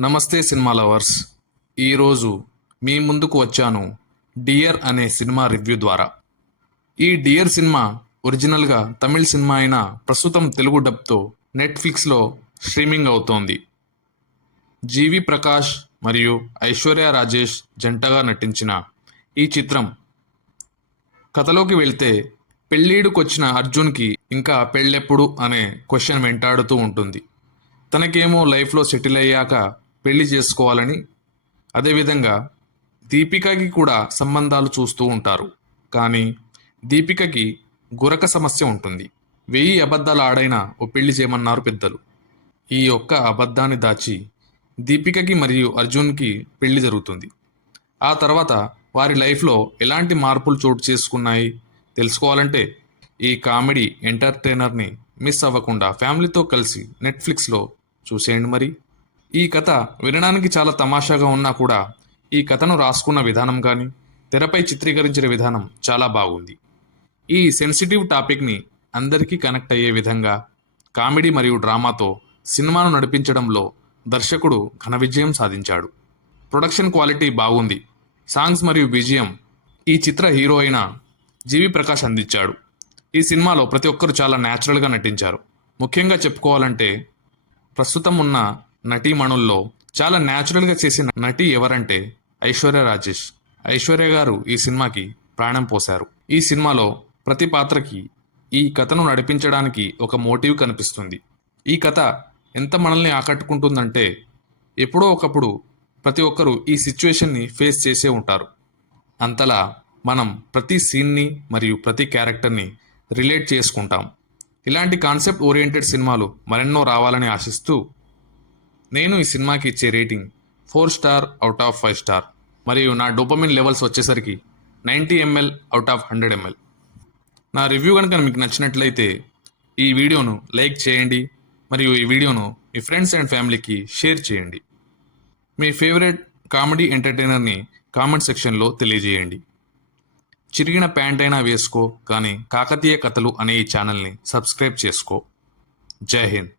నమస్తే cinema lovers. ఈరోజు మీ ముందుకు వచ్చాను డియర్ అనే సినిమా రివ్యూ ద్వారా. ఈ డియర్ సినిమా ఒరిజినల్గా తమిళ సినిమా అయిన ప్రస్తుతం తెలుగు డబ్తో నెట్ఫ్లిక్స్లో స్ట్రీమింగ్ అవుతోంది. జీవి ప్రకాష్ మరియు ఐశ్వర్య రాజేష్ జంటగా నటించిన ఈ చిత్రం కథలోకి వెళ్తే పెళ్ళీడుకొచ్చిన అర్జున్కి ఇంకా పెళ్ళెప్పుడు అనే క్వశ్చన్ వెంటాడుతూ ఉంటుంది. తనకేమో లైఫ్లో సెటిల్ అయ్యాక పెళ్ళి చేసుకోవాలని. అదేవిధంగా దీపికకి కూడా సంబంధాలు చూస్తూ ఉంటారు. కానీ దీపికకి గురక సమస్య ఉంటుంది. వెయ్యి అబద్ధాలు ఆడైనా ఓ పెళ్ళి చేయమన్నారు పెద్దలు. ఈ ఒక్క అబద్ధాన్ని దాచి దీపికకి మరియు అర్జున్కి పెళ్ళి జరుగుతుంది. ఆ తర్వాత వారి లైఫ్లో ఎలాంటి మార్పులు చోటు చేసుకున్నాయి తెలుసుకోవాలంటే ఈ కామెడీ ఎంటర్టైనర్ని మిస్ అవ్వకుండా ఫ్యామిలీతో కలిసి నెట్ఫ్లిక్స్లో చూసేయండి మరి. ఈ కథ వినడానికి చాలా తమాషాగా ఉన్నా కూడా ఈ కథను రాసుకున్న విధానం కానీ తెరపై చిత్రీకరించిన విధానం చాలా బాగుంది. ఈ సెన్సిటివ్ టాపిక్ని అందరికీ కనెక్ట్ అయ్యే విధంగా కామెడీ మరియు డ్రామాతో సినిమాను నడిపించడంలో దర్శకుడు ఘన విజయం సాధించాడు. ప్రొడక్షన్ క్వాలిటీ బాగుంది. సాంగ్స్ మరియు విజయం ఈ చిత్ర హీరో అయిన జీవి ప్రకాష్ అందించాడు. ఈ సినిమాలో ప్రతి ఒక్కరు చాలా న్యాచురల్గా నటించారు. ముఖ్యంగా చెప్పుకోవాలంటే ప్రస్తుతం ఉన్న నటీమణుల్లో చాలా న్యాచురల్గా చేసిన నటి ఎవరంటే ఐశ్వర్య రాజేష్. ఐశ్వర్య గారు ఈ సినిమాకి ప్రాణం పోశారు. ఈ సినిమాలో ప్రతి పాత్రకి ఈ కథను నడిపించడానికి ఒక మోటివ్ కనిపిస్తుంది. ఈ కథ ఎంత మనల్ని ఆకట్టుకుంటుందంటే ఎప్పుడో ఒకప్పుడు ప్రతి ఒక్కరూ ఈ సిచ్యువేషన్ని ఫేస్ చేసే ఉంటారు. అంతలా మనం ప్రతి సీన్ని మరియు ప్రతి క్యారెక్టర్ని రిలేట్ చేసుకుంటాం. ఇలాంటి కాన్సెప్ట్ ఓరియంటెడ్ సినిమాలు మరెన్నో రావాలని ఆశిస్తూ నేను ఈ సినిమాకి ఇచ్చే rating four star out of five star. మరియు నా డోపమిన్ లెవెల్స్ వచ్చేసరికి ninety ml out of hundred ml. నా రివ్యూ కనుక మీకు నచ్చినట్లయితే ఈ వీడియోను లైక్ చేయండి మరియు ఈ వీడియోను మీ ఫ్రెండ్స్ అండ్ ఫ్యామిలీకి షేర్ చేయండి. మీ ఫేవరెట్ కామెడీ ఎంటర్టైనర్ని కామెంట్ సెక్షన్లో తెలియజేయండి. చిరిగిన ప్యాంట్ అయినా వేసుకో కానీ కాకతీయ కథలు అనే ఈ ఛానల్ని సబ్స్క్రైబ్ చేసుకో. జై హింద్.